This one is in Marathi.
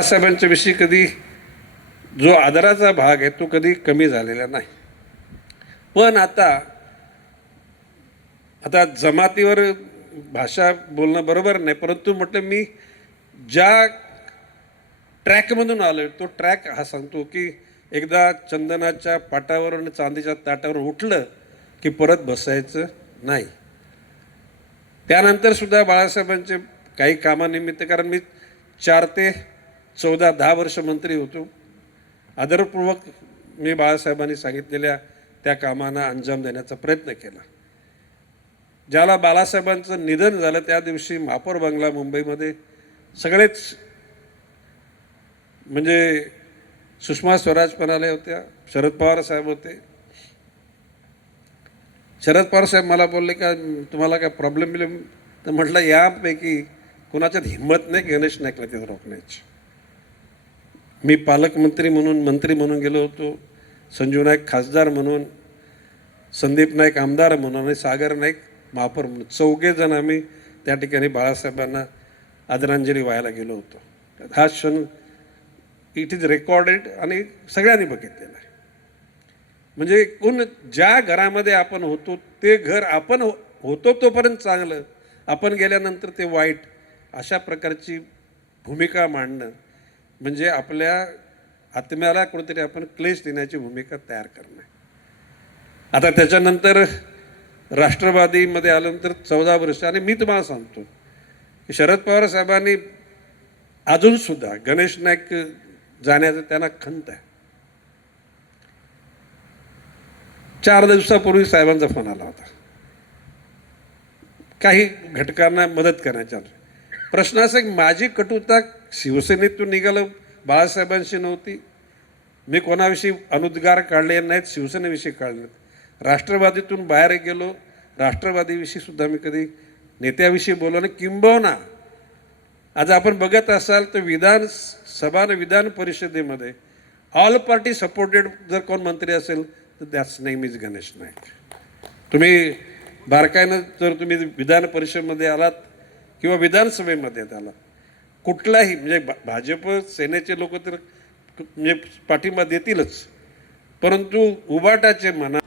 बाळासाहेबांच्या विषयी कधी जो आदराचा भाग आहे तो कधी कमी झालेला नाही. पण आता जमातीवर भाषा बोलणं बरोबर नाही, परंतु म्हटलं मी ज्या ट्रॅकमधून आलो तो ट्रॅक हा सांगतो की एकदा चंदनाच्या पाटावर आणि चांदीच्या ताटावर उठलं की परत बसायचं नाही. त्यानंतर सुद्धा बाळासाहेबांचे काही कामानिमित्त, कारण मी 4 ते 14 10 वर्ष मंत्री होतो, आदरपूर्वक मी बाळासाहेबांनी सांगितलेल्या त्या कामांना अंजाम देण्याचा प्रयत्न केला. ज्याला बाळासाहेबांचं निधन झालं त्या दिवशी महापौर बंगला मुंबईमध्ये सगळेच, म्हणजे सुषमा स्वराज पण आल्या होत्या, शरद पवार साहेब होते. शरद पवार साहेब मला बोलले का तुम्हाला काय प्रॉब्लेम बिलेम, तर म्हटलं यापैकी कुणाच्यात हिंमत नाही गणेश नाईकला तिथं रोखण्याची. मी पालकमंत्री म्हणून मंत्री म्हणून गेलो होतो, संजू नाईक खासदार म्हणून, संदीप नाईक आमदार म्हणून आणि सागर नाईक महापौर म्हणून, 4घे जण आम्ही त्या ठिकाणी बाळासाहेबांना आदरांजली व्हायला गेलो होतो. हा क्षण इट इज रेकॉर्डेड आणि सगळ्यांनी बघितलेला आहे. म्हणजे ज्या घरामध्ये आपण होतो ते घर आपण होतो तोपर्यंत चांगलं, आपण गेल्यानंतर ते वाईट, अशा प्रकारची भूमिका मांडणं म्हणजे आपल्या आत्म्याला कुठेतरी आपण क्लेश देण्याची भूमिका तयार करणं. आता त्याच्यानंतर राष्ट्रवादीमध्ये आल्यानंतर 14 वर्ष, आणि मी तुम्हाला सांगतो की शरद पवार साहेबांनी अजूनसुद्धा गणेश नाईक जाण्याचं त्यांना खंत आहे. 4 दिवसापूर्वी साहेबांचा फोन आला होता काही घटकांना मदत करण्याचा. प्रश्न असा की माझी कटुता शिवसेनेतून निघालं बाळासाहेबांशी नव्हती, मी कोणाविषयी अनुद्गार काढले नाहीत, शिवसेनेविषयी काढले नाहीत. राष्ट्रवादीतून बाहेर गेलो, राष्ट्रवादीविषयी सुद्धा मी कधी नेत्याविषयी बोललो नाही. किंबहुना आज आपण बघत असाल तर विधानसभा आणि विधान परिषदेमध्ये ऑल पार्टी सपोर्टेड जर कोण मंत्री असेल तर that's name is Ganesh Naik. तुम्ही बारकाईनं जर तुम्ही विधान परिषदेमध्ये आलात किंवा विधानसभेमध्ये आलात, कुठलाही म्हणजे भाजप सेनेचे लोक तर म्हणजे पाठिंबा देतीलच, परंतु उबाटाचे म्हणा